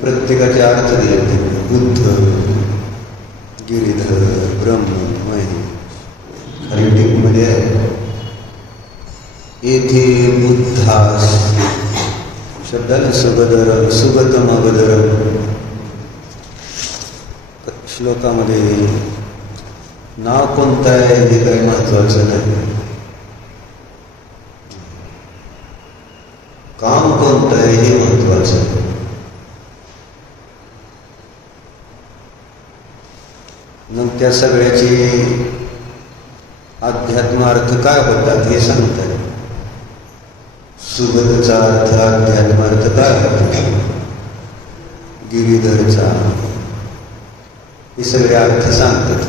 प्रत्येकाचे अर्थ दिले बुद्ध, गिरीधर, ब्रह्म, महेश. मध्ये येथे बुद्धास शब्दाने सुगतम अगदर श्लोकामध्ये नाव कोणतं आहे हे काही महत्वाचं नाही, काम कोणतं आहे हे महत्वाचं आहे. मग त्या सगळ्याचे अध्यात्म अर्थ काय होतात हे सांगतात. सुगतचा अर्थ अध्यात्मार्थ काय होतो, गिरीधरचा, हे सगळे अर्थ सांगतात.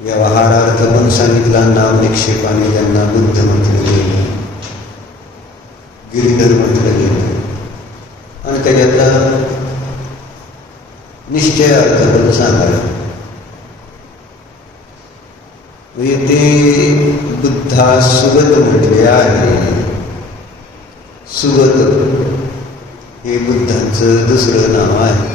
व्यवहारार्थ पण सांगितला, नाव निक्षेपाने त्यांना बुद्ध म्हटलं गेलं, गिरीधर म्हटलं गेलं, आणि त्याच्यातला निश्चय अर्थ पण सांगायला. ते बुद्धा सुगत म्हटले आहे. सुगत हे बुद्धांचं दुसरं नाव आहे.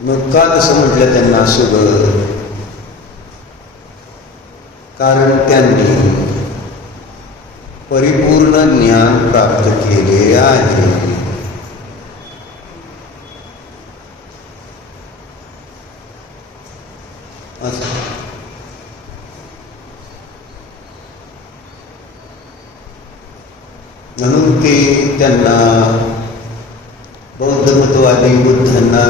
मग का कसं म्हटलं त्यांना सुगत? कारण त्यांनी परिपूर्ण ज्ञान प्राप्त केले आहे. म्हणून ते त्यांना बौद्ध मतवादी बुद्धांना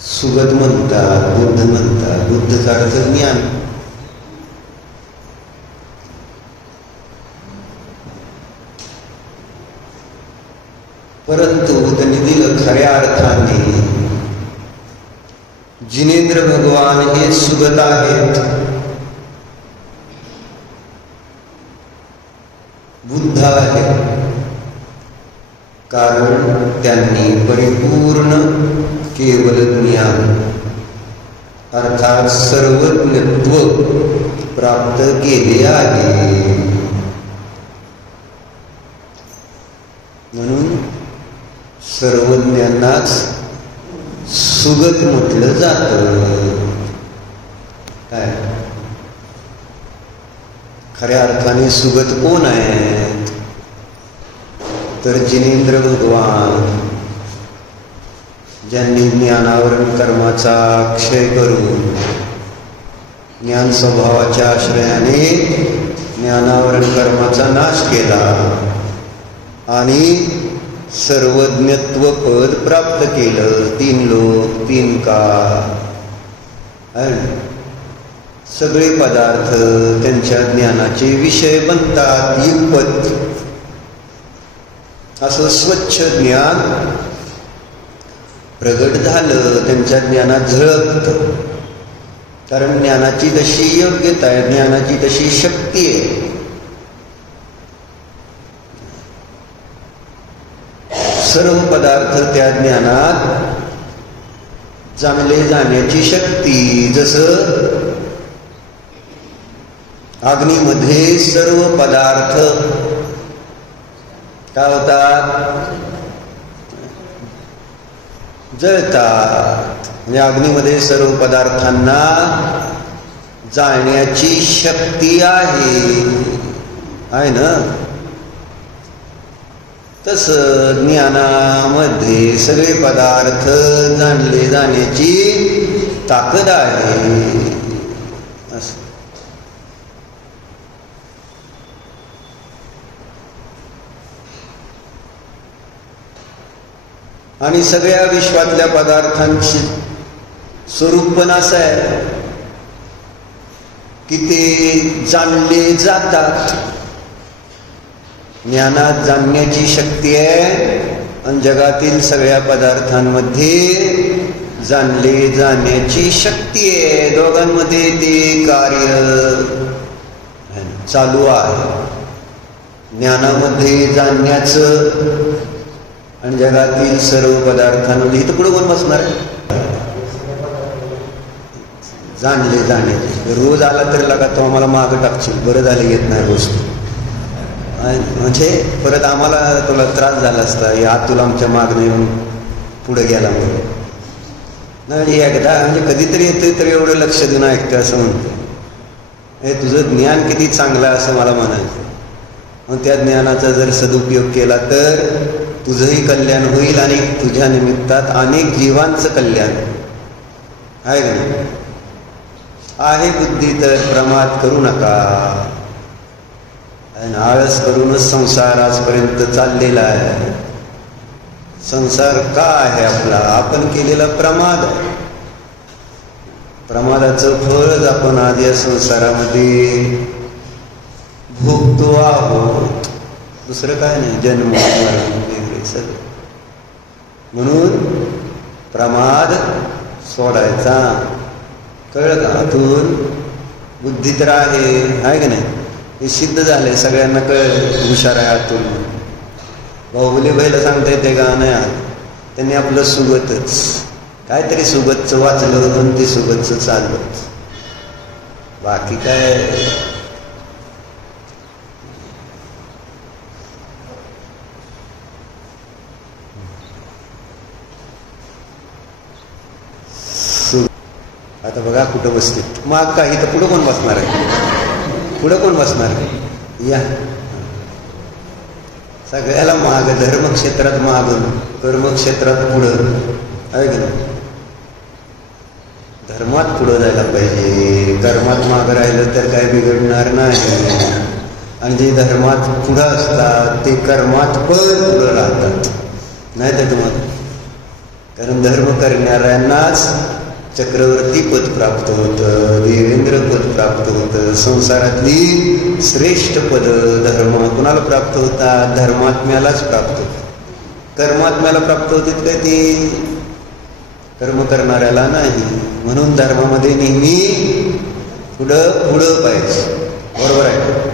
सुगत म्हणतात, बुद्ध म्हणतात. बुद्धचा अर्थ ज्ञान. परंतु त्यांनी दिलं खऱ्या अर्थाने जिनेंद्र भगवान हे सुगत आहेत, बुद्ध आहेत. कारण त्यांनी परिपूर्ण केवल ज्ञान अर्थात सर्वज्ञत्व प्राप्त केले आहे. म्हणून सर्वज्ञांनाच सुगत म्हटलं जातं. काय खऱ्या अर्थाने सुगत कोण आहेत? तर जिनेंद्र भगवान, ज्यांनी ज्ञानावरण कर्माचा क्षय करून ज्ञान स्वभावाच्या आश्रयाने ज्ञानावरण कर्माचा नाश केला आणि सर्वज्ञत्व पद प्राप्त केलं. 3 लोक 3 काळ, सगळे पदार्थ त्यांच्या ज्ञानाचे विषय बनतात. युगपत असं स्वच्छ ज्ञान प्रगट झालं, त्यांच्या ज्ञानात झळकतं. कारण ज्ञानाची तशी योग्यता आहे, ज्ञानाची तशी शक्ती आहे. सर्व पदार्थ त्या ज्ञानात जाणले जाण्याची शक्ती. जसं अग्नीमध्ये सर्व पदार्थ काय होतात? जळतात. म्हणजे अग्नीमध्ये सर्व पदार्थांना जाळण्याची शक्ती आहे ना. तसं ज्ञानामध्ये सगळे पदार्थ जाणले जाण्याची ताकद आहे. असं आणि सगळ्या विश्वातल्या पदार्थांची स्वरूप पण असं आहे की ते जाणले जातात. ज्ञानात जाणण्याची शक्ती आहे आणि जगातील सगळ्या पदार्थांमध्ये जाणले जाण्याची शक्ती आहे. दोघांमध्ये ते कार्य चालू आहे. ज्ञानामध्ये जाणण्याचं आणि जगातील सर्व पदार्थांमध्ये. इथं पुढे कोण बसणार आहे? जाणले जाण्याचे. रोज आला तरी लागा तो आम्हाला मागं टाकशील, बरं झालं येत नाही रोज. म्हणजे परत आम्हाला तुला त्रास झाला असता, या तुला आमच्या मागणं येऊन पुढे गेला म्हणून. नाही एकदा म्हणजे कधीतरी येते तर एवढं लक्ष देऊन ऐकतं असं म्हणते. हे तुझं ज्ञान किती चांगलं असं मला म्हणायचं. मग त्या ज्ञानाचा जर सदुपयोग केला तर तुझंही कल्याण होईल आणि तुझ्या निमित्तात अनेक जीवांचं कल्याण आहे का नाही? आहे बुद्धी तर प्रमाद करू नका. आळस करूनच संसार आजपर्यंत चाललेला आहे. संसार का आहे आपला? आपण केलेला प्रमाद आहे. प्रमादाचं फळच आपण आज या संसारामध्ये भोगतो आहोत. दुसरं काय नाही, जन्म मरण वगैरे सगळं. म्हणून प्रमाद सोडायचा. कळलं का? आतून बुद्धी तर आहे का नाही? हे सिद्ध झालंय, सगळ्यांना कळलं. हुशार आहे आतून. बाहुबली बाईला सांगता येते का? नाही. त्यांनी आपलं सुगतच काहीतरी सुगतचं वाचलं म्हणून ते सुगतचं चाललं. बाकी काय आता बघा कुठं बसते माग. काही तर पुढं कोण बसणार आहे? पुढं कोण बसणार आहे? या सगळ्याला माग. धर्मक्षेत्रात माग, कर्मक्षेत्रात पुढं आहे का नाही? धर्मात पुढं जायला पाहिजे. कर्मात मागं राहिलं तर काय बिघडणार नाही. आणि जे धर्मात पुढं असतात ते कर्मात पण पुढं राहतात. नाही तर तुम्हाला, कारण धर्म करणाऱ्यांनाच चक्रवर्ती पद प्राप्त होतं, देवेंद्र पद प्राप्त होतं. संसारातली श्रेष्ठ पद धर्म कुणाला प्राप्त होतात? धर्मात्म्यालाच प्राप्त होतात. कर्मात्म्याला प्राप्त होतात काय? ती कर्म करणाऱ्याला नाही. म्हणून धर्मामध्ये नेहमी पुढं पाहिजे. बरोबर आहे?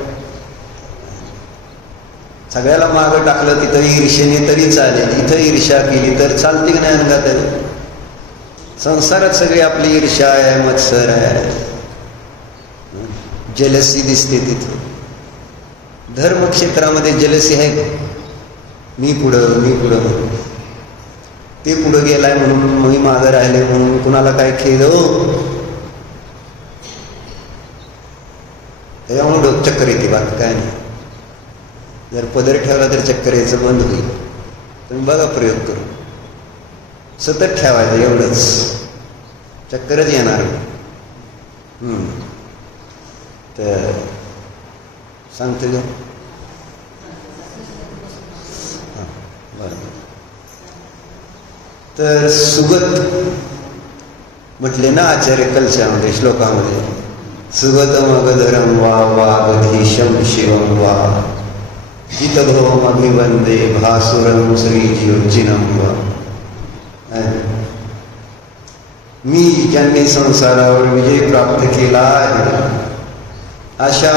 सगळ्याला मागं टाकलं तिथं ईर्षेने तरी चालेल. इथं ईर्ष्या केली तर चालते की नाही अंगात? संसारात सगळी आपली ईर्ष्या आहे, मत्सर आहे, जलसी दिसते तिथं. धर्मक्षेत्रामध्ये जलसी आहे का? मी पुढं ते पुढं गेलाय म्हणून मी मागं राहिले म्हणून कुणाला काय खेळ हो? त्याच्यामुळे चक्कर येते. बाकी काय नाही. जर पदर ठेवला तर चक्कर यायचं बंद होईल. तुम्ही बघा प्रयोग करून. सतत ठेवायचं, एवढंच. चक्करच येणार. तर सांगतो का? बरं. तर सुगत म्हटले ना आचार्य कलशामध्ये, श्लोकामध्ये, सुगत मगधरम वा वागधीशम शिवम वा जितभवम अभिवंदे भासुरम श्रीजीवजिनम वा. मी ज्यांनी संसारावर विजय प्राप्त केला आहे अशा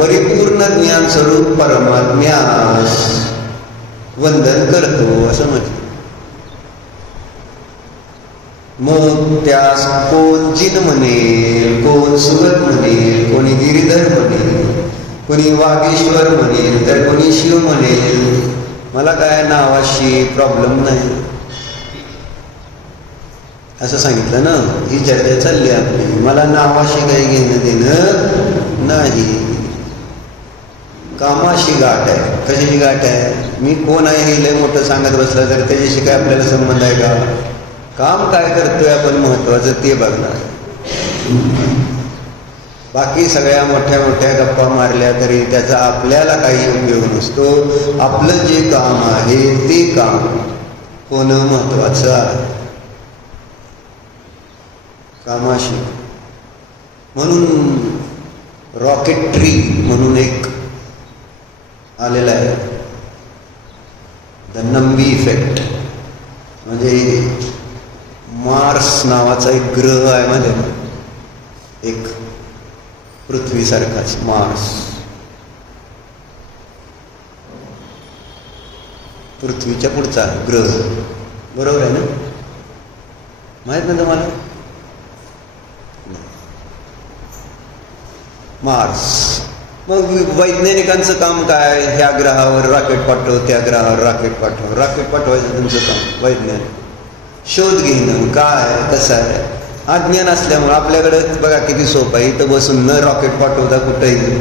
परिपूर्ण ज्ञान स्वरूप परमात्म्यास वंदन करतो असं म्हटलं. मग त्यास कोण जिन म्हणेल, कोण सुगत म्हणेल, कोणी गिरीधर म्हणेल, कोणी वागेश्वर म्हणेल, तर कोणी शिव म्हणेल. मला काय नावाशी प्रॉब्लेम नाही असं सांगितलं ना. ही चर्चा चालली आपली. मला नावाशी काही घेणं देणं नाही. कामाशी गाठ आहे. कशाची गाठ आहे? मी कोण आहे हे लय मोठं सांगत बसला तर त्याच्याशी काय आपल्याला संबंध आहे का? काम काय करतोय आपण महत्वाचं ते बघणार. बाकी सगळ्या मोठ्या मोठ्या गप्पा मारल्या तरी त्याचा आपल्याला काही उपयोग नसतो. आपलं जे काम आहे ते काम होणं महत्वाचं आहे. कामाशी. म्हणून रॉकेट्री म्हणून एक आलेला आहे, द नंबी इफेक्ट. म्हणजे मार्स नावाचा एक ग्रह आहे मध्ये, एक पृथ्वीसारखाच मार्स. पृथ्वीच्या पुढचा ग्रह. बरोबर आहे ना? माहित नाही तुम्हाला? मार्स. मग वैज्ञानिकांचं काम काय? ह्या ग्रहावर रॉकेट पाठव, त्या ग्रहावर रॉकेट पाठव. रॉकेट पाठवायचं तुमचं काम. वैज्ञानिक शोध घेणं काय कसं आहे. अज्ञान असल्यामुळे आपल्याकडे बघा किती सोपं आहे. इथं बसून न रॉकेट पाठवता कुठेही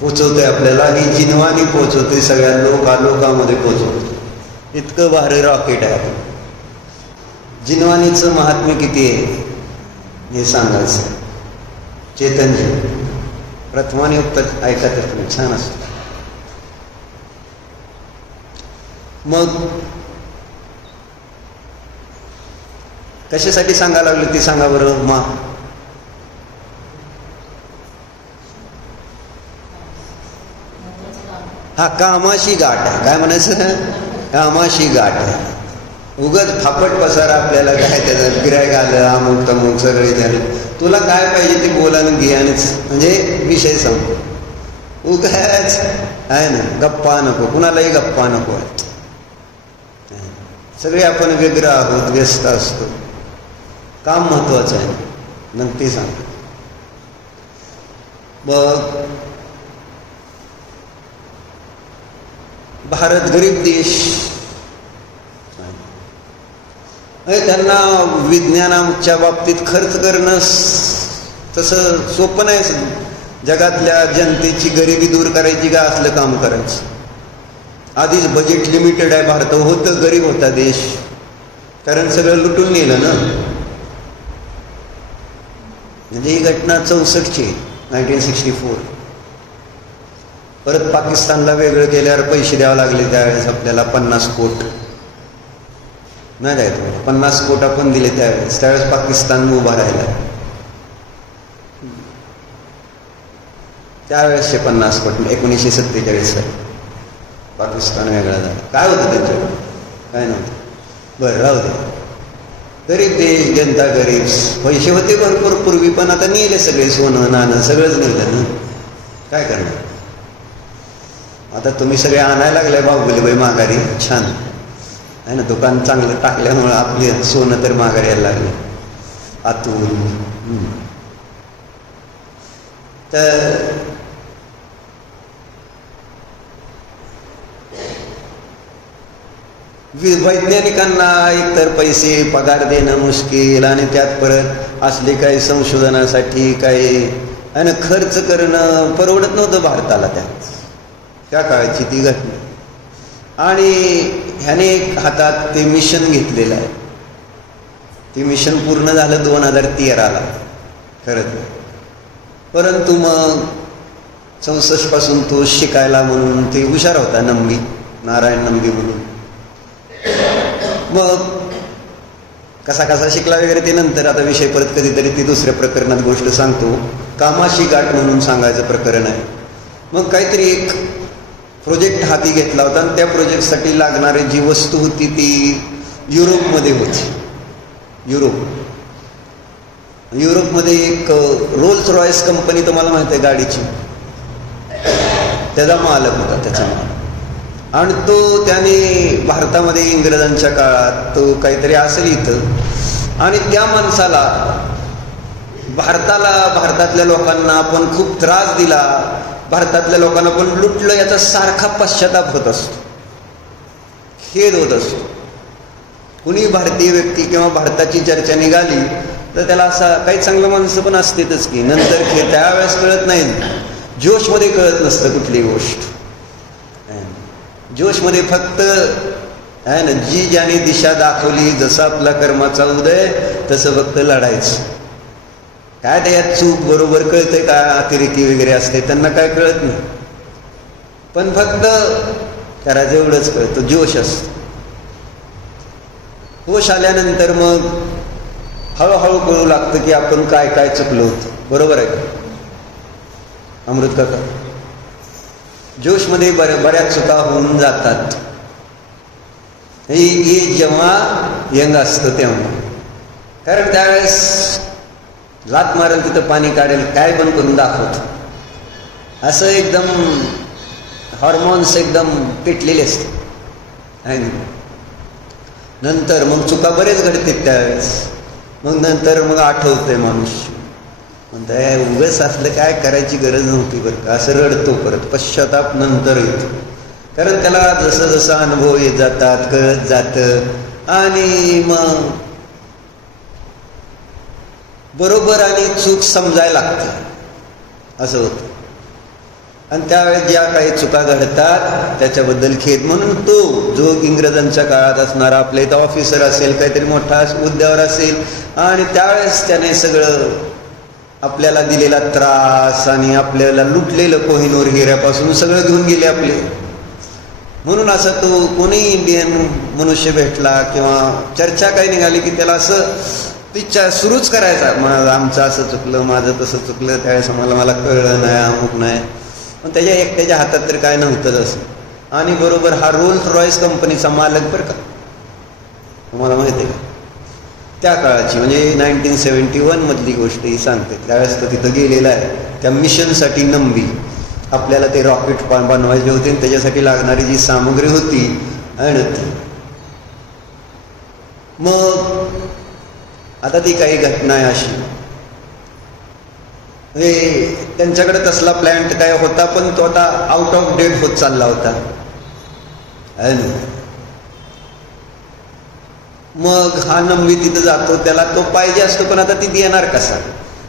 पोचवतंय आपल्याला. ही जिनवानी पोचवते, सगळ्या लोकांमध्ये पोचवते. इतकं भारी रॉकेट आहे. जिनवानीचं महात्म्य किती आहे हे सांगायचं. चेतनजी प्रथमाने उत्तर ऐका तर तुम्ही, छान असतं. मग कशासाठी सांगायला लागलं ती सांगा बरं. हा, कामाशी गाठ आहे. काय म्हणायचं? कामाशी गाठ आहे. उगत फापट पसारा आपल्याला काय त्याचं गिऱ्हाईक आलं, अमुक तमुक सगळे झाले. तुला काय पाहिजे ते बोला आणि घे आणि म्हणजे विषय सांगतो. उगाच आहे ना, गप्पा नको, कुणालाही गप्पा नको. सगळे आपण व्यग्र आहोत, व्यस्त असतो. काम महत्वाचं आहे. मग ते सांग. बघ, भारत गरीब देश, त्यांना विज्ञानाच्या बाबतीत खर्च करणं तसं सोपं नाही. जगातल्या जनतेची गरिबी दूर करायची का असलं काम करायचं. आधीच बजेट लिमिटेड आहे. भारत होतं, गरीब होता देश, कारण सगळं लुटून नेलं ना. म्हणजे ही घटना 64ची, 1964. परत पाकिस्तानला वेगळं केल्यावर पैसे द्यावे लागले. त्यावेळेस आपल्याला 50 कोट नाही द्यायचं, 50 कोट आपण दिले त्यावेळेस पाकिस्तान उभा राहिला. त्यावेळेसचे 50 कोट 1947 पाकिस्तान वेगळा झाला. काय होतं त्यांच्याकडे? काय नव्हतं. बरं, राहू दे. गरीब देश, जनता गरीब. पैसे होते भरपूर पूर्वी, पण आता नेले सगळे. सोनं नाणं सगळंच नेलं ना. काय करणार आता? तुम्ही सगळे आणायला लागले बाहुबलीबाई माघारी. छान आहे ना, दुकान चांगलं टाकल्यामुळं आपले सोनं तर माघारी यायला लागले आतून. तर वैज्ञानिकांना एकतर पैसे पगार देणं मुश्किल, आणि त्यात परत असले काही संशोधनासाठी काही आणि खर्च करणं परवडत नव्हतं भारताला त्या काळाची ती घटना. आणि ह्याने एक हातात ते मिशन घेतलेलं आहे. ते मिशन पूर्ण झालं 2013ला खरं. परंतु मग 64 पासून तो शिकायला म्हणून ते हुशार होता, नंबी, नारायण नंबी म्हणून. मग कसा कसा शिकला वगैरे ते नंतर, आता विषय परत कधीतरी ती दुसऱ्या प्रकरणात गोष्ट सांगतो. कामाशी गाठ म्हणून सांगायचं प्रकरण आहे. मग काहीतरी एक प्रोजेक्ट हाती घेतला होता, आणि त्या प्रोजेक्टसाठी लागणारी जी वस्तू होती ती युरोपमध्ये होती. युरोपमध्ये एक रोल्स रॉयस कंपनी, तुम्हाला माहिती आहे गाडीची, त्याचा मालक होता, त्याचा मालक. आणि तो त्याने भारतामध्ये इंग्रजांच्या काळात तो काहीतरी असेल इथं, आणि त्या माणसाला भारतातल्या लोकांना आपण खूप त्रास दिला, भारतातल्या लोकांना पण लुटलं, याचा सारखा पश्चाताप होत असतो, खेद होत असतो. कुणी भारतीय व्यक्ती किंवा भारताची चर्चा निघाली तर त्याला असा, काही चांगलं माणसं पण असतेच की नंतर खेद, त्यावेळेस कळत नाही, जोशमध्ये कळत नसतं कुठली गोष्ट. जोशमध्ये फक्त आहे ना, जी ज्याने दिशा दाखवली, जसं आपला कर्माचा उदय तसं फक्त लढायचं. काय त्यात चूक बरोबर कळतंय का, अतिरेकी वगैरे असते त्यांना काय कळत नाही, पण फक्त करायचं एवढंच कळतं, जोश असतो. होश आल्यानंतर मग हळूहळू कळू लागतं की आपण काय काय चुकलो होतं. बरोबर आहे का अमृत काका? जोशमध्ये बऱ्याच चुका होऊन जातात. हे जेव्हा यंग असतं तेव्हा, कारण त्यावेळेस लात मारेल तिथं पाणी काढेल, काय पण करून दाखवतो, असं एकदम हॉर्मोन्स एकदम पेटलेले असते. आहे नंतर मग चुका बरेच घडतात त्यावेळेस. मग नंतर मग आठवतंय माणूस, म्हणताय उगाच असलं काय करायची गरज नव्हती बरं का, असं रडतो. परत पश्चाताप नंतर येतो, कारण त्याला जसं जसं अनुभव येत जातात, कळत जातं, आणि मग बरोबर आणि चूक समजायला लागतं, असं होतं. आणि त्यावेळेस ज्या काही चुका घडतात त्याच्याबद्दल खेद म्हणून तो जो इंग्रजांच्या काळात असणारा आपल्या इथं ऑफिसर असेल, काहीतरी मोठा हुद्द्यावर असेल, आणि त्यावेळेस त्याने सगळं आपल्याला दिलेला त्रास आणि आपल्याला लुटलेलं कोहिनूर हिऱ्यापासून सगळं घेऊन गेले आपले, म्हणून असं तो कोणी इंडियन मनुष्य भेटला किंवा चर्चा काही निघाली की त्याला असं पिक्चर सुरूच करायचा, आमचं असं चुकलं, माझं तसं चुकलं, त्यावेळेस मला कळलं नाही, अमुक नाही. पण त्याच्या एकट्याच्या हातात तर काय नव्हतंच असं. आणि बरोबर हा रोल्स रॉयस कंपनीचा मालक बरं का, तुम्हाला माहिती आहे का, त्या काळाची म्हणजे 1971 मधली गोष्ट ही सांगते. त्यावेळेस तो तिथं गेलेला आहे त्या मिशनसाठी. नंबी आपल्याला ते रॉकेट बनवायचे होते आणि त्याच्यासाठी लागणारी जी सामग्री होती आणि मग आता ती काही घटना आहे अशी, त्यांच्याकडे तसला प्लॅन्ट काय होता पण तो आता आउट ऑफ डेट होत चालला होता. मग हा नंबी तिथं जातो, त्याला तो पाहिजे असतो पण आता ती देणार कसा.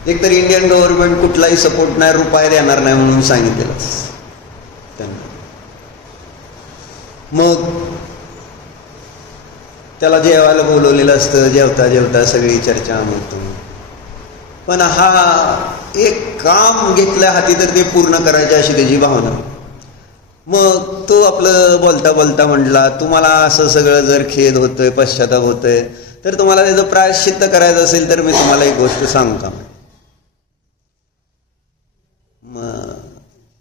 एकतर इंडियन गव्हर्नमेंट कुठलाही सपोर्ट नाही, रुपये देणार नाही म्हणून सांगितलेलं त्यांना. मग त्याला जेवायला बोलवलेलं असतं, जेवता जेवता सगळी चर्चा होती. पण हा एक काम घेतलं हाती तर ते पूर्ण करायचे अशी त्याची भावना. मग तो आपलं बोलता बोलता म्हटला, तुम्हाला असं सगळं जर खेद होतोय, पश्चाताप होतोय, तर तुम्हाला त्याचं प्रायश्चित्त करायचं असेल तर मी तुम्हाला एक गोष्ट सांगू का. मग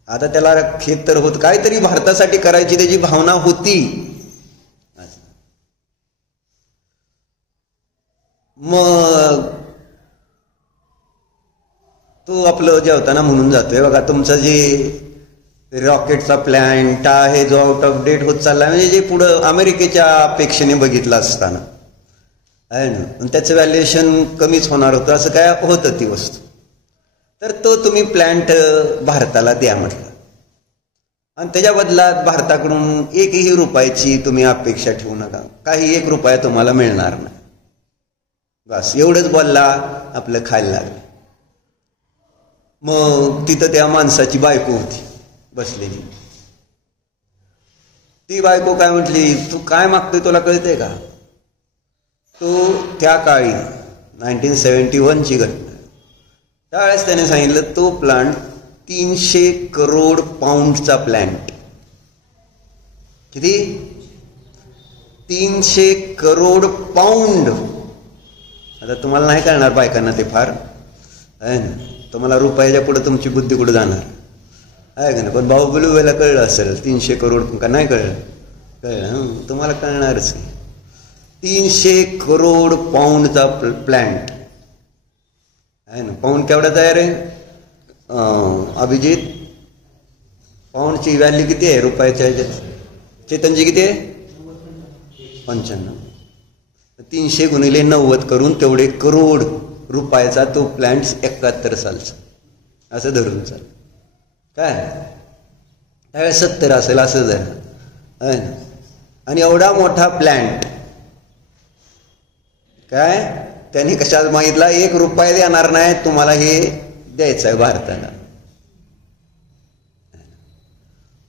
आता त्याला खेद तर होत, काहीतरी भारतासाठी करायची त्याची भावना होती. मग तो आपलं जेवताना म्हणून जातोय, बघा तुमचं जे रॉकेटचा प्लॅन्ट आहे जो आउट ऑफ डेट होत चालला, म्हणजे जे पुढं अमेरिकेच्या अपेक्षेने बघितलं असताना आहे ना, त्याचं व्हॅल्युएशन कमीच होणार होतं, असं काय होतं ती वस्तू. तर तो तुम्ही प्लॅन्ट भारताला द्या म्हटलं आणि त्याच्या बदलात भारताकडून एकही रुपयाची तुम्ही अपेक्षा ठेवू नका, काही एक रुपया तुम्हाला मिळणार नाही. बस एवढंच बोलला, आपलं खायला लागलं. मग तिथं त्या माणसाची बायको होती बसलेली. ती बायको काय म्हटली, तू काय मागतोय तुला कळतंय का. तो त्या काळी 1971ची घटना, त्यावेळेस त्याने सांगितलं तो प्लांट 300 करोड पाऊंडचा प्लॅन्ट. किती? 300 करोड पाऊंड. आता तुम्हाला नाही कळणार बायकांना ते फार आहे ना, तुम्हाला रुपयाच्या पुढे तुमची बुद्धी कुठं जाणार आहे का ना. पण बाहुबली वेळेला कळलं असेल 300 करोड का नाही कळलं, कळलं तुम्हाला कळणारच. 300 करोड पाऊंडचा प्लॅन्ट आहे ना. पाऊंड केवढा तयार आहे अभिजित, पाऊंडची व्हॅल्यू किती आहे रुपयाच्या ह्याच्यात, चेतनजी किती आहे 95. 300 गुणिले 90 करून तेवढे करोड रुपयाचा तो प्लॅन्ट 71 सालचा असं धरून चाल काय, त्यावेळेस 70 असेल असं जर आहे ना. आणि एवढा मोठा प्लॅन्ट काय त्याने कशात मागितला, 1 रुपया देणार नाही तुम्हाला, हे द्यायचं आहे भारताला.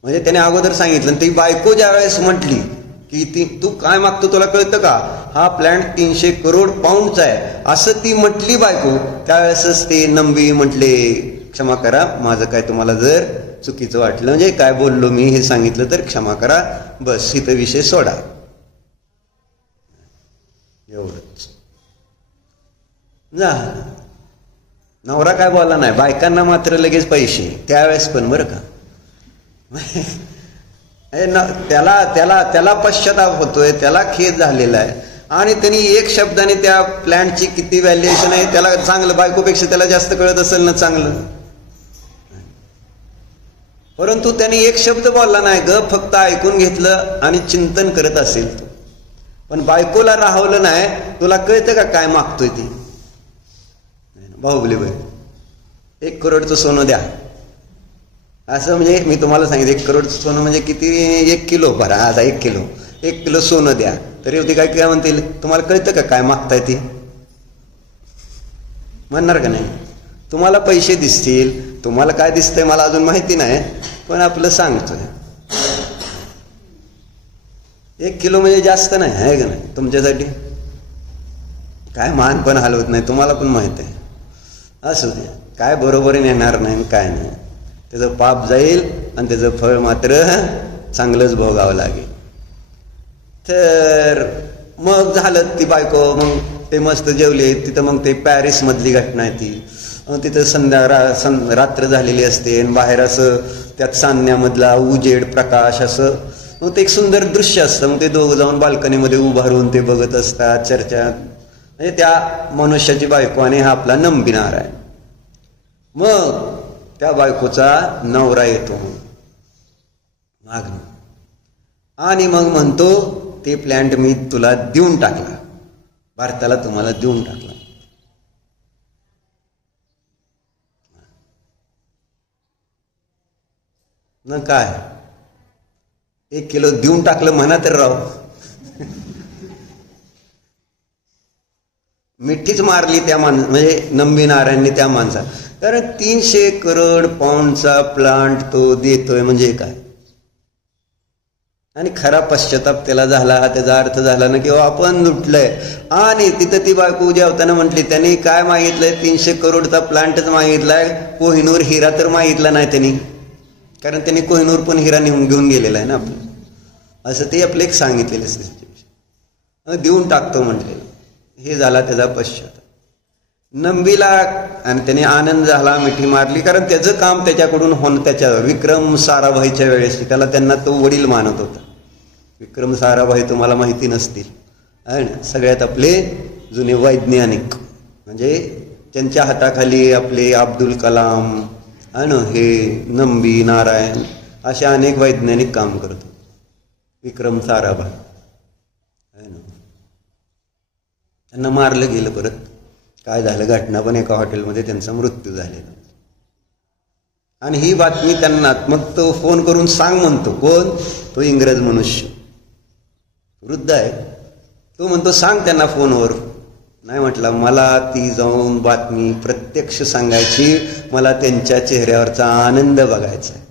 म्हणजे त्याने अगोदर सांगितलं. ती बायको ज्या वेळेस म्हटली की तू काय मागतो तुला कळतं का, हा प्लॅन्ट 300 करोड पाऊंडचा आहे असं ती म्हटली बायको, त्यावेळेसच ते नंबी म्हटले, क्षमा करा माझं काय तुम्हाला जर चुकीचं वाटलं, म्हणजे काय बोललो मी हे सांगितलं तर क्षमा करा, बस इथं विषय सोडा. एवढंच झालं. नवरा काय बोलला नाही, बायकांना मात्र लगेच पैसे त्यावेळेस पण बरं का. त्याला त्याला त्याला पश्चाताप होतोय, त्याला खेद झालेला आहे आणि त्यांनी एक शब्दाने त्या प्लॅन्टची किती व्हॅल्युएशन आहे त्याला चांगलं, बायकोपेक्षा त्याला जास्त कळत असेल ना चांगलं. परंतु त्यांनी एक शब्द बोलला नाही ग, फक्त ऐकून घेतलं आणि चिंतन करत असेल तो. पण बायकोला राहवलं नाही, तुला कळतं का काय मागतोय ती. बाहुबली बाई 1 करोडचं सोनं द्या असं, म्हणजे मी तुम्हाला सांगितलं 1 करोडचं सोनं म्हणजे किती, 1 किलो भरा, आज 1 किलो सोनं द्या. तरी होती काय काय म्हणतील, तुम्हाला कळतं का काय मागताय ती, म्हणणार का नाही. तुम्हाला पैसे दिसतील, तुम्हाला काय दिसतंय मला अजून माहिती नाही, पण आपलं सांगतोय. 1 किलो म्हणजे जास्त नाही आहे का नाही तुमच्यासाठी, काय मान पण हलवत नाही, तुम्हाला पण माहित आहे. असू दे, काय बरोबर येणार नाही काय नाही, त्याचं पाप जाईल आणि त्याचं फळ मात्र चांगलंच भोगावं लागेल. तर मग झालं, ती बायको मग ते मस्त जेवले तिथं. मग ते पॅरिसमधली घटना आहे ती. तिथं रात्र झालेली असते आणि बाहेर असं त्यात सान्यामधला उजेड प्रकाश असं मग ते एक सुंदर दृश्य असतं. मग ते दोघं जाऊन बाल्कनीमध्ये उभारून ते बघत असतात, चर्चा. म्हणजे त्या मनुष्याची बायको आणि हा आपला नंबिनार आहे. मग त्या बायकोचा नवरा येतो मागणं आणि मग म्हणतो ते प्लॅन्ट मी तुला देऊन टाकला, भारताला तुम्हाला देऊन टाकला. न काय 1 किलो देऊन टाकलं म्हणा तर राव. मिठीच मारली त्या म्हणजे नंबिनारायणनी त्या माणसा. कारण 300 करोड पाऊंडचा प्लांट तो देतोय म्हणजे काय. आणि खरा पश्चाताप त्याला झाला, त्याचा अर्थ झाला ना की आपण लुटलंय. आणि तिथं ती बायको जेवताना म्हटली त्यांनी काय मागितलंय, 300 करोडचा प्लांटच मागितलाय, कोहिनूर हिरा तर मागितला नाही त्यांनी. कारण त्यांनी कोहिनूर पण हिरा घेऊन गेलेला आहे ना आपण, असं ते आपलं एक सांगितलेलं असते. देऊन टाकतो म्हटलेलं. हे झाला त्याचा पश्चाताप नंबीला. आणि त्याने आनंद झाला, मिठी मारली. कारण त्याचं काम त्याच्याकडून होणं, त्याच्या विक्रम साराभाईच्या वेळेस त्यांना तो वडील मानत होता. विक्रम साराभाई तुम्हाला माहिती नसतील आहे ना, सगळ्यात आपले जुने वैज्ञानिक. म्हणजे त्यांच्या हाताखाली आपले अब्दुल कलाम आहे ना, हे नंबी नारायण अशा अनेक वैज्ञानिक काम करतो. विक्रम साराभाई आहे ना, त्यांना मारलं गेलं. परत काय झालं घटना पण एका हॉटेलमध्ये त्यांचा मृत्यू झालेला. आणि ही बातमी त्यांना मग तो फोन करून सांग म्हणतो. कोण तो इंग्रज मनुष्य वृद्ध आहे. तो म्हणतो सांग त्यांना फोनवर. नाही म्हटलं मला ती जाऊन बातमी प्रत्यक्ष सांगायची, मला त्यांच्या चेहऱ्यावरचा आनंद बघायचा आहे.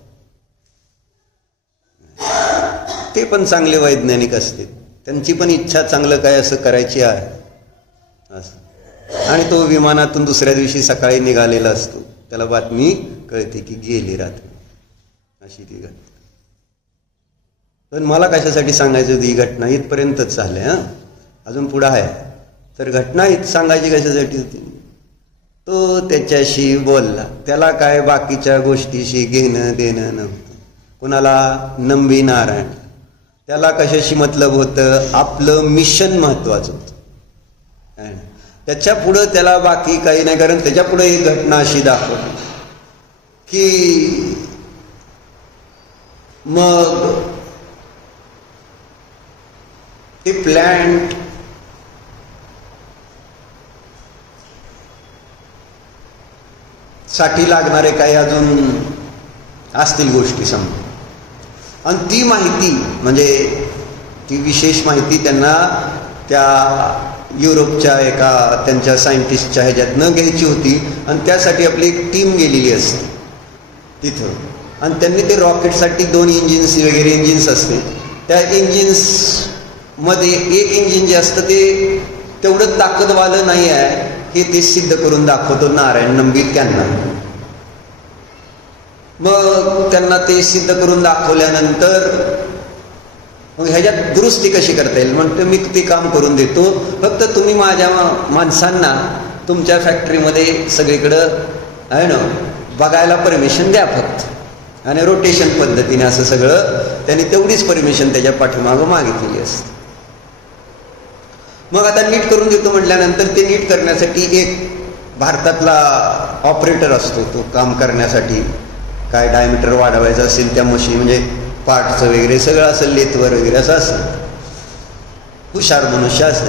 ते पण चांगले वैज्ञानिक असते, त्यांची पण इच्छा चांगलं काय असं करायची आहे असं. आणि तो विमानातून दुसऱ्या दिवशी सकाळी निघालेला असतो. त्याला बातमी कळते की गेली रात्री, अशी ती घटना. पण मला कशासाठी सांगायची होती ही घटना, इथपर्यंतच झाले. अजून पुढं आहे. तर घटना सांगायची कशासाठी होती, तो त्याच्याशी बोलला. त्याला काय बाकीच्या गोष्टीशी घेणं देणं नव्हतं. कुणाला, नंबी नारायण. त्याला कशाशी मतलब होतं, आपलं मिशन महत्वाचं होतं. त्याच्या पुढं त्याला बाकी काही नाही. कारण त्याच्या पुढे एक घटना अशी दाखवली की मग ते प्लॅन्ट साठी लागणारे काही अजून असतील गोष्टी समजा. आणि ती माहिती म्हणजे ती विशेष माहिती त्यांना त्या युरोपच्या एका त्यांच्या सायंटिस्टच्या ह्याच्यात न घ्यायची होती. आणि त्यासाठी आपली एक टीम गेलेली असते तिथं. आणि त्यांनी ते रॉकेटसाठी 2 इंजिन्स वगैरे इंजिन्स असते. त्या इंजिन्समध्ये एक इंजिन जे असतं ते तेवढं ताकदवालं नाही आहे हे ते सिद्ध करून दाखवतो नारायण नंबी त्यांना. मग त्यांना ते सिद्ध करून दाखवल्यानंतर मग ह्याच्यात दुरुस्ती कशी करता येईल म्हणतो, मी ते काम करून देतो, फक्त तुम्ही माझ्या माणसांना तुमच्या फॅक्टरीमध्ये सगळीकडं आहे ना बघायला परमिशन द्या फक्त. आणि रोटेशन पद्धतीने असं सगळं त्यांनी तेवढीच परमिशन त्याच्या पाठीमागं मागितलेली असते. मग आता नीट करून देतो म्हटल्यानंतर ते नीट करण्यासाठी एक भारतातला ऑपरेटर असतो. तो काम करण्यासाठी काय डायमीटर वाढवायचं असेल त्या मशीन म्हणजे पार्टचं वगैरे सगळं असेल, लेथवर वगैरे असं असेल, हुशार मनुष्य असेल.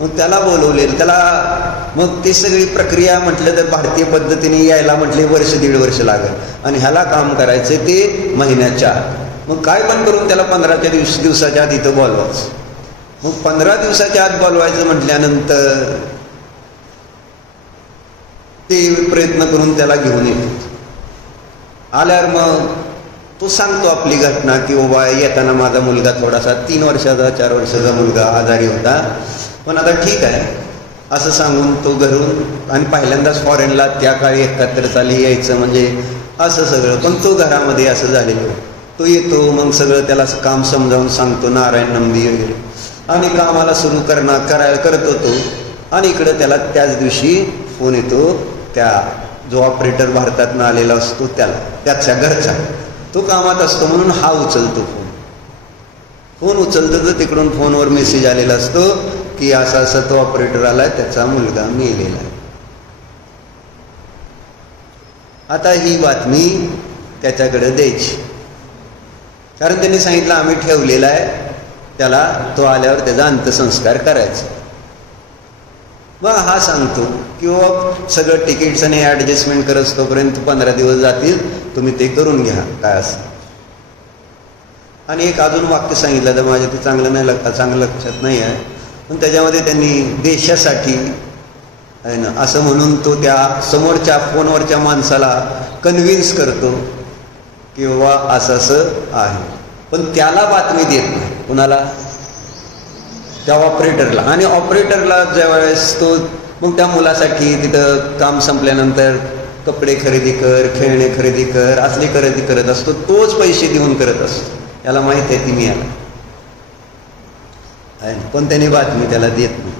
मग त्याला बोलवलेलं. त्याला मग ती सगळी प्रक्रिया म्हटलं तर भारतीय पद्धतीने यायला म्हटले 1-1.5 वर्ष लागेल. आणि ह्याला काम करायचं ते महिन्याच्या आत. मग काय पण करून त्याला 15 दिवसाच्या आत इथं बोलवायचं. मग 15 दिवसाच्या आत बोलवायचं म्हटल्यानंतर ते प्रयत्न करून त्याला घेऊन येतो. आल्यावर मग तो सांगतो आपली घटना की बाबा येताना माझा मुलगा थोडासा 3 वर्षाचा 4 वर्षाचा मुलगा आजारी होता, पण आता ठीक आहे असं सांगून तो घरून. आणि पहिल्यांदाच फॉरेनला त्या काळी 71 साली यायचं म्हणजे असं सगळं. पण तो घरामध्ये असं झालेलं तो येतो, मग सगळं त्याला काम समजावून सांगतो नारायण नंबी वगैरे, आणि कामाला सुरू करत होतो. आणि इकडं त्याला त्याच दिवशी फोन येतो, त्या जो ऑपरेटर भारतातनं आलेला असतो त्याला, त्याच्या घरचा, तो कामात असतो म्हणून हा उचलतो फोन उचलतो तर तिकडून फोनवर मेसेज आलेला असतो की असा असा तो ऑपरेटर आलाय, त्याचा मुलगा मेलेला आहे. आता ही बातमी त्याच्याकडे द्यायची, कारण त्यांनी सांगितलं आम्ही ठेवलेला आहे, त्याला तो आल्यावर त्याचा अंत्यसंस्कार करायचा. मग हा सांगतो किंवा सगळं तिकीट्स आणि ॲडजस्टमेंट करत तोपर्यंत 15 दिवस जातील, तुम्ही ते करून घ्या काय असं. आणि एक अजून वाक्य सांगितलं तर माझ्या ते चांगलं लक्षात नाही आहे, पण त्याच्यामध्ये त्यांनी देशासाठी आहे ना असं म्हणून तो त्या समोरच्या फोनवरच्या माणसाला कन्व्हिन्स करतो की बाबा असं असं आहे, पण त्याला बातमी देत नाही. कुणाला? त्या ऑपरेटरला. आणि ऑपरेटरला ज्यावेळेस तो मग त्या मुलासाठी तिथं काम संपल्यानंतर कपडे खरेदी कर, खेळणे खरेदी कर, असली खरेदी करत असतो, तोच पैसे देऊन करत असतो. याला माहित आहे ती मी आला, पण त्याने बातमी त्याला देत नाही.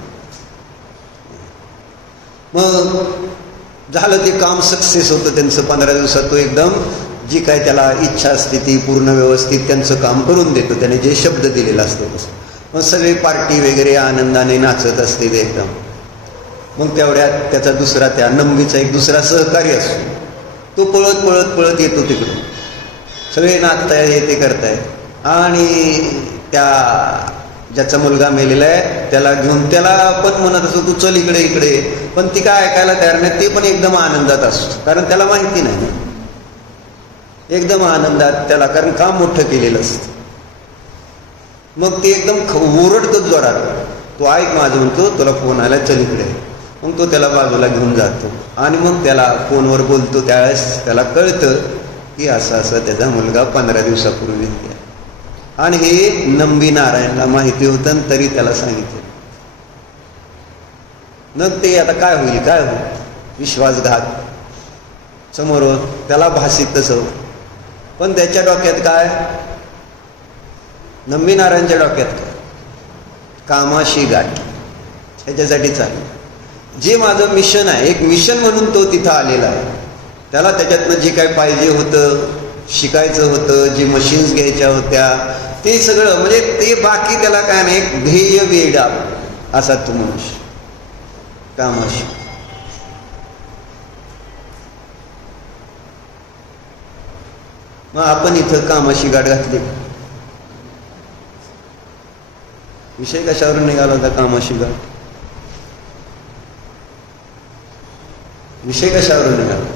मग झालं ते काम सक्सेस होतं त्यांचं. 15 दिवसात तो एकदम जी काय त्याला इच्छा असते ती पूर्ण व्यवस्थित त्यांचं काम करून देतो, त्याने जे शब्द दिलेला असतो तसं. मग सगळी पार्टी वगैरे आनंदाने नाचत असते ते एकदम. मग तेवढ्यात त्याचा दुसरा, त्या नंबीचा एक दुसरा सहकारी असतो, तो पळत पळत पळत येतो तिकडून. सगळे नाचताय, हे ते करताय, आणि त्या ज्याचा मुलगा मेलेला आहे त्याला घेऊन त्याला पण म्हणत असतो तू चल इकडे इकडे, पण ती काय ऐकायला तयार नाही. ते पण एकदम आनंदात असतो, कारण त्याला माहिती नाही, एकदम आनंदात त्याला, कारण काम मोठं केलेलं असतं. मग ते एकदम ओरडतो जोरात, तो ऐक माझं म्हणतो, तुला फोन आला चल इकडे. मग तो त्याला बाजूला घेऊन जातो आणि मग त्याला फोनवर बोलतो. त्यावेळेस त्याला कळतं की असं असं त्याचा मुलगा 15 दिवसापूर्वी गेला. आणि हे नंबी नारायणला माहिती होतं, तरी त्याला सांगितलं. मग ते आता काय होईल, विश्वासघात समोर त्याला भासित तसं. पण त्याच्या डोक्यात काय, नंबी नारायणच्या डोक्यात काय, कामाशी गाठ. ह्याच्यासाठी चालेल, जे माझं मिशन आहे, एक मिशन म्हणून तो तिथं आलेला आहे. त्याला त्याच्यातनं जे काय पाहिजे होतं, शिकायचं होतं, जे मशीन्स घ्यायच्या होत्या, ते सगळं, म्हणजे ते बाकी त्याला काय नाही, एक ध्येय वेडा असा तो मनुष्य कामाशी. मग आपण इथं कामाशी गाठ घातली. विषय कशावरून निघाला होता? कामाशी गाठ. विषय कशावरून निघाला?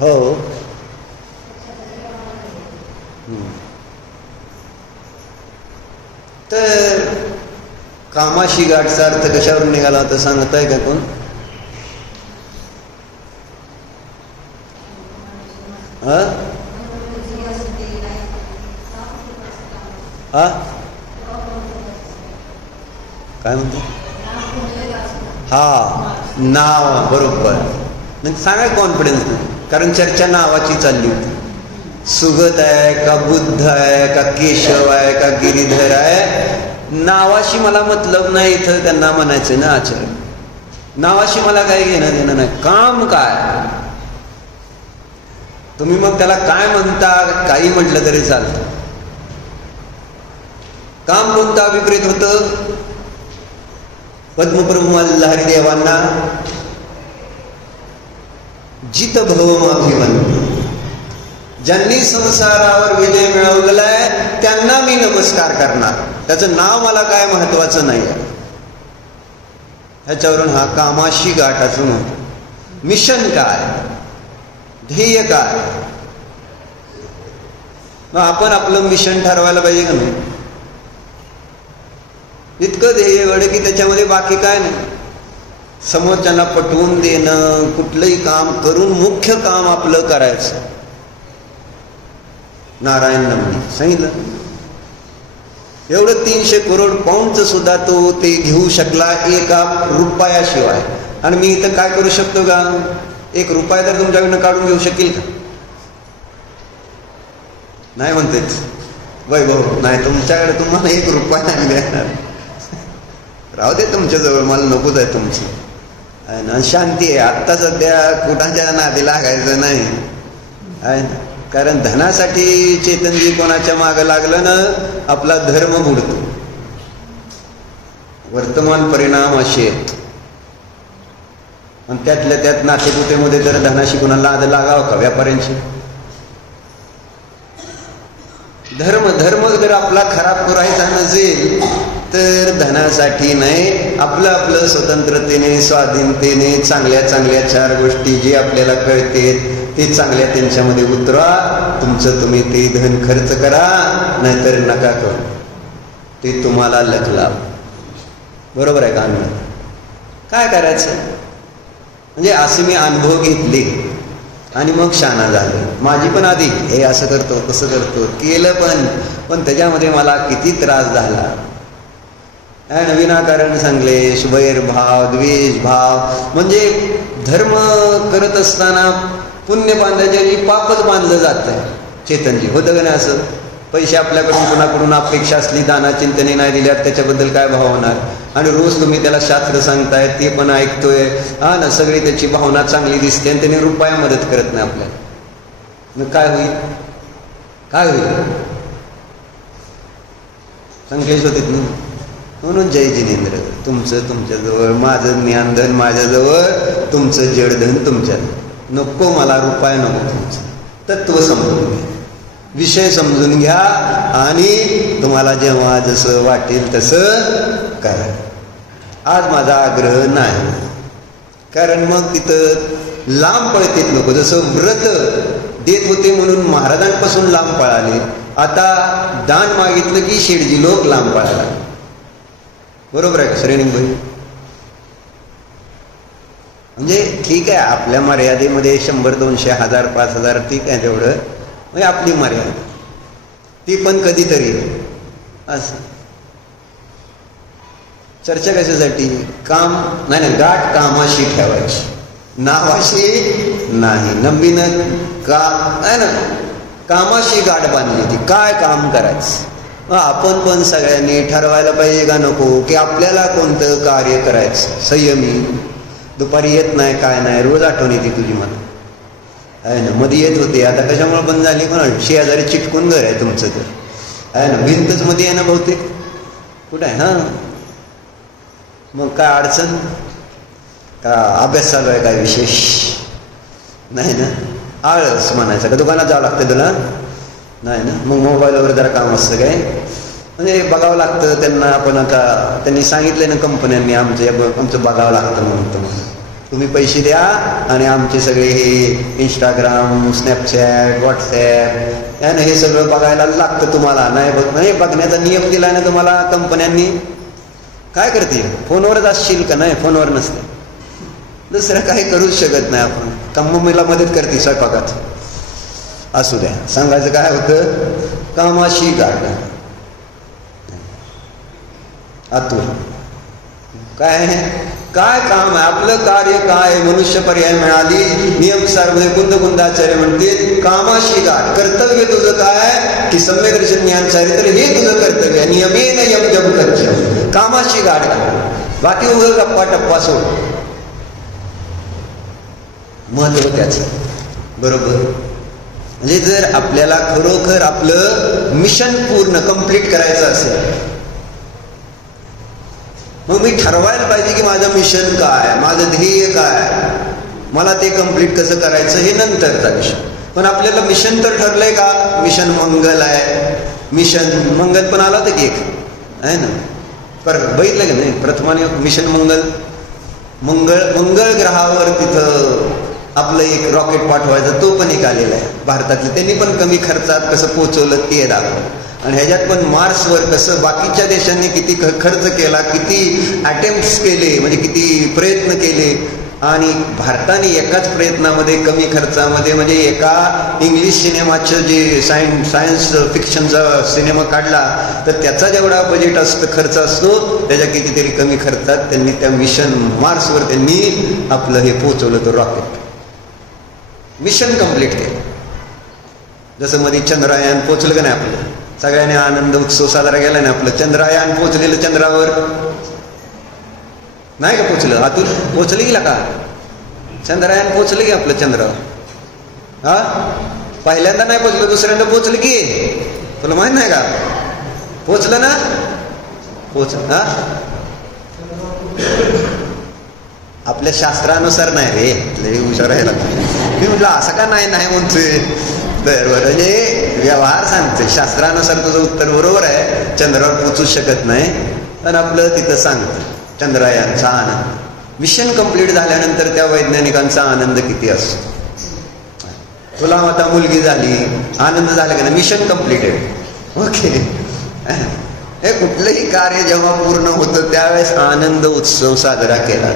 हो, तर कामाशी गाठचा अर्थ कशावरून निघाला होता सांगताय का कोण? काय म्हणतो? नाव, बरोबर. म्हणजे सांगा कॉन्फिडन्स नाही, कारण चर्चा नावाची चालली होती. सुगत आहे का, बुद्ध आहे का, केशव आहे का, गिरीधर आहे, नावाशी मला मतलब नाही. इथं त्यांना म्हणायचं ना आचार्य, नावाशी मला काही घेणं देणं नाही. काम काय, तुम्ही मग त्याला काय म्हणता, काही म्हटलं तरी चालतं. काम कोणतं अभिप्रेत होतं? पद्मप्रभू मल्हारी देवांना जित भवमाभिवंत, ज्यांनी संसारावर विजय मिळवलेला आहे त्यांना मी नमस्कार करणार. त्याचं नाव मला काय महत्वाचं नाही. ह्याच्यावरून हा कामाशी गाठाचं म्हणतो. मिशन काय, ध्येय काय, मग आपण आपलं मिशन ठरवायला पाहिजे का नाही? इतकं ध्येय वडे की त्याच्यामध्ये बाकी काय नाही. समोरच्यांना पटवून देणं, कुठलंही काम करून मुख्य काम आपलं करायचं. नारायण नंबी सांगितलं, एवढं 300 करोड पाऊंडचं सुद्धा तो ते घेऊ शकला 1 रुपयाशिवाय. आणि मी इथं काय करू शकतो का? 1 रुपया तर तुमच्याकडनं काढून घेऊ शकेल का? नाही म्हणतेच वैभव, नाही तुमच्याकडे तुम्हाला 1 रुपया नाही देणार. राहू दे तुमच्याजवळ, मला नकोच आहे तुमची. आणि शांती आहे. आत्ता सध्या कुठाच्या नादी लागायचं नाही आहे ना. कारण धनासाठी चेतनजी कोणाच्या मागं लागलं ना, आपला धर्म बुडतो. वर्तमान परिणाम असे आहेत. आणि त्यातल्या त्यात नातेपुतेमध्ये तर धनाशी कोणाला नाद लागावं का? व्यापाऱ्यांशी. धर्म जर आपला खराब करायचा नसेल तर धनासाठी नाही, आपलं स्वतंत्रतेने, स्वाधीनतेने, चांगल्या 4 गोष्टी जे आपल्याला कळते ते चांगल्या त्यांच्यामध्ये उतरा. तुमचं तुम्ही ते धन खर्च करा, नाहीतर नका करू. ते तुम्हाला लखला. बरोबर आहे का? काय करायचं म्हणजे असे मी अनुभव घेतले आणि मग शाना झालो. माझी पण आधी हे असं करतो तसं करतो केलं, पण त्याच्यामध्ये मला किती त्रास झाला. विनाकारण संक्लेश, वैरभाव, द्वेषभाव. म्हणजे धर्म करत असताना पुण्य बांधायच्या ऐवजी पापच बांधलं जातं. चेतनजी होतं का नाही असं? पैसे आपल्याकडून कुणाकडून अपेक्षा असली, दाना चिंतने नाही दिल्यावर त्याच्याबद्दल काय भाव होणार? आणि रोज तुम्ही त्याला शास्त्र सांगताय, ते पण ऐकतोय, हा ना, सगळी त्याची भावना चांगली दिसते आणि त्याने रुपया मदत करत नाही आपल्याला. मग काय होईल? काय होईल? संक्लेश होते ना. म्हणून जय जिनेंद्र, तुमचं तुमच्याजवळ, माझं ज्ञानधन माझ्याजवळ, तुमचं जडधन तुमच्यात. नको मला रुपया, नको. तुमचं तत्व समजून घ्या, विषय समजून घ्या आणि तुम्हाला जेव्हा जसं वाटेल तसं करा. आज माझा आग्रह नाही, कारण मग तिथं लांब पळतेत लोक. जसं व्रत देत होते म्हणून महाराजांपासून लांब पळाले, आता दान मागितलं की शेडजी लोक लांब पळाला. बरोबर आहे का श्रेणीबाई? म्हणजे ठीक आहे, आपल्या मर्यादेमध्ये 100, 200, 1000, 5000 ठीक आहे, तेवढं म्हणजे आपली मर्यादा. ती पण कधीतरी. असं चर्चा कशासाठी? काम नाही, गाठ कामाशी ठेवायची, नावाशी नाही. नंबीनं का नाही ना, कामाशी गाठ बांधली. ती काय काम करायचं? आपण पण सगळ्यांनी ठरवायला पाहिजे का नको की आपल्याला कोणतं कार्य करायचं. संयमी. दुपारी येत नाही, काय नाही, रोज आठवण येते तुझी मला आहे ना. मध्ये येत होते, आता कशामुळे बंद झाली? कोणा शेजारी चिटकून घर आहे तुमचं तर आहे ना, भिंतच मध्ये आहे ना बहुतेक. कुठं आहे? हां, मग काय अडचण का? अभ्यास चालू आहे काय विशेष? नाही ना. आळस म्हणायचं का? दुकानात जावं लागतं तुला? नाही ना. मग मोबाईलवर जरा काम असतं काय, म्हणजे बघावं लागतं त्यांना. आपण आता त्यांनी सांगितलं ना कंपन्यांनी, आमचं बघावं लागतं म्हणून. तुम्ही पैसे द्या आणि आमचे सगळे हे इंस्टाग्राम, स्नॅपचॅट, व्हॉट्सॲप यानं हे सगळं बघायला लागतं तुम्हाला. नाही बघण्याचा नियम दिला ना तुम्हाला कंपन्यांनी. काय करते? फोनवरच असशील का? नाही, फोनवर नसते. दुसरं काही करूच शकत नाही आपण. कंपनीला मदत करते स्वयंपाकात. असू द्या. सांगायचं काय होतं? कामाशी गाठ. आतूर काय काय काम आहे आपलं? कार्य काय? मनुष्य पर्याय मिळाली. नियमसारमध्ये कुंदाचार्य म्हणते कामाशी गाठ. कर्तव्य तुझं काय की सम्यक दर्शन ज्ञान चारित्र, हे तुझं कर्तव्य. नियमेन यम जम कर्तव्य. कामाशी गाठ. बाकी उगं गप्पा टप्पा सोड. महत्व त्याचं. बरोबर. म्हणजे जर आपल्याला खरोखर आपलं मिशन पूर्ण कंप्लीट करायचं असेल, मग मी ठरवायला पाहिजे की माझं मिशन काय, माझं ध्येय काय, मला ते कंप्लीट कसं करायचं हे नंतरचा विषय. पण आपल्याला मिशन तर ठरलंय का? मिशन मंगल आहे. मिशन मंगल पण आला तर एक आहे ना, पर बघितलं की नाही? प्रथमाने मिशन मंगळ ग्रहावर तिथं आपलं एक रॉकेट पाठवायचं, तो पण एक आलेला आहे भारतातलं. त्यांनी पण कमी खर्चात कसं पोहोचवलं ते दाखवलं. आणि ह्याच्यात पण मार्सवर कसं बाकीच्या देशांनी किती खर्च केला, किती अटेम्प्ट्स केले, म्हणजे किती प्रयत्न केले, आणि भारताने एकाच प्रयत्नामध्ये कमी खर्चामध्ये म्हणजे एका इंग्लिश सिनेमाचं जे सायन्स फिक्शनचा सिनेमा काढला तर त्याचा जेवढा बजेट असतं खर्च असतो त्याच्या कितीतरी कमी खर्चात त्यांनी त्या मिशन मार्सवर त्यांनी आपलं हे पोहोचवलं तर रॉकेट मिशन कंप्लीट केलं. जसं मध्ये चंद्रयान पोचलं का नाही आपलं सगळ्यांनी आनंद उत्सव साजरा केला ना आपलं चंद्रयान पोचलेलं चंद्रावर नाही का पोचलं अतुल पोचलं गेला का चंद्रयान पोचलं की आपलं चंद्रावर हा पहिल्यांदा नाही पोचलं दुसऱ्यांदा पोचलं की तुला माहित नाही का पोचलं ना पोचलं हा आपल्या शास्त्रानुसार नाही रे लई हुशार आहे मी म्हटलं असं का नाही नाही म्हणतोय बरोबर म्हणजे व्यवहार सांगते शास्त्रानुसार तुझं उत्तर बरोबर आहे चंद्रावर पोचू शकत नाही पण आपलं तिथं सांगतं चंद्रयानचा आनंद मिशन कंप्लीट झाल्यानंतर त्या वैज्ञानिकांचा आनंद किती असतो. तुला आता मुलगी झाली आनंद झाला का नाही मिशन कंप्लीटेड ओके. हे कुठलंही कार्य जेव्हा पूर्ण होतं त्यावेळेस आनंद उत्सव साजरा केला.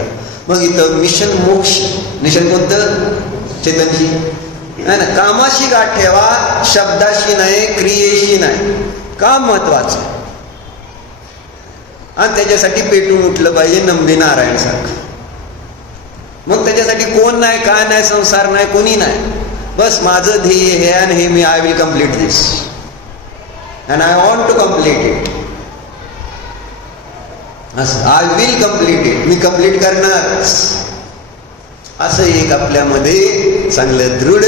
मग इथं मिशन मोक्ष मिशन कोणतं चेतनजी आहे ना कामाशी गाठ ठेवा शब्दाशी नाही क्रियेशी नाही काम महत्वाचं आणि त्याच्यासाठी पेटून उठलं पाहिजे नंबी नारायण सारखं. मग त्याच्यासाठी कोण नाही काय नाही संसार नाही कोणी नाही बस माझं ध्येय हे आणि हे मी I will complete this and I want to complete it असं आय विल कम्प्लीट इट मी कम्प्लीट करणार असं एक आपल्यामध्ये चांगलं दृढ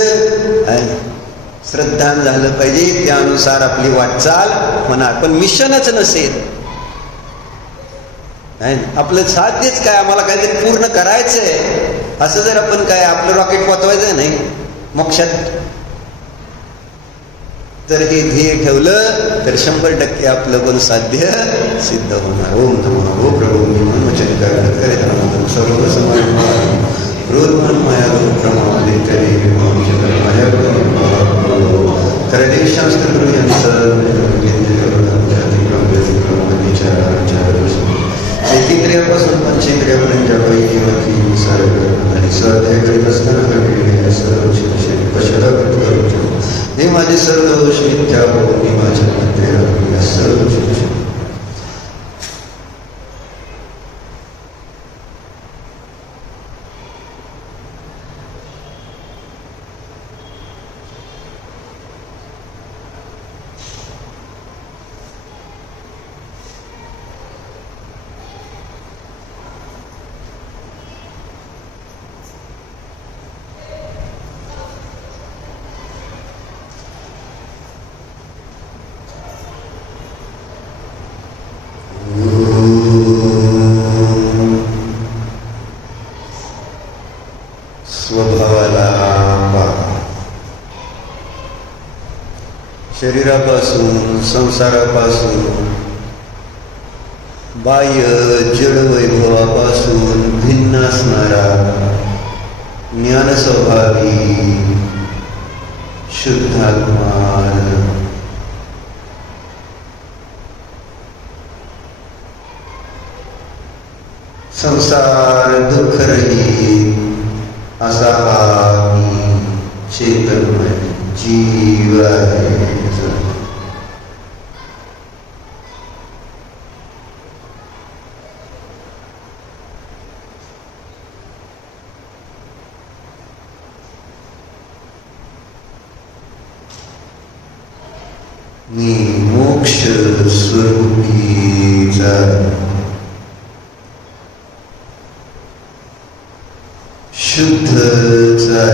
श्रद्धान झालं पाहिजे. त्यानुसार आपली वाटचाल होणार. पण मिशनच नसेल आपलं साध्यच काय आम्हाला काहीतरी पूर्ण करायचंय असं जर आपण काय आपलं रॉकेट पोचवायचं नाही मोक्षात तर हे ध्येय ठेवलं तर 100% आपलं पण साध्य सिद्ध होणार. ओम नमो प्रभू सर्व इंद्रियापासून पंचेंद्रियापर्यंत ज्यापैकी सर्व आणि स्वाध्याय करीत असताना हे माझे सर्व दोष मिथ्या होऊन मी माझ्या मध्ये सर्व शरीरापासून संसारापासून बाह्य जड वैभवापासून भिन्न असणारा ज्ञानस्वभावी शुद्धात्मा संसार दुःखरहित असा हा मी चेतनमय जीव आहे. मी मोक्ष स्वरूपीचा शुद्धचा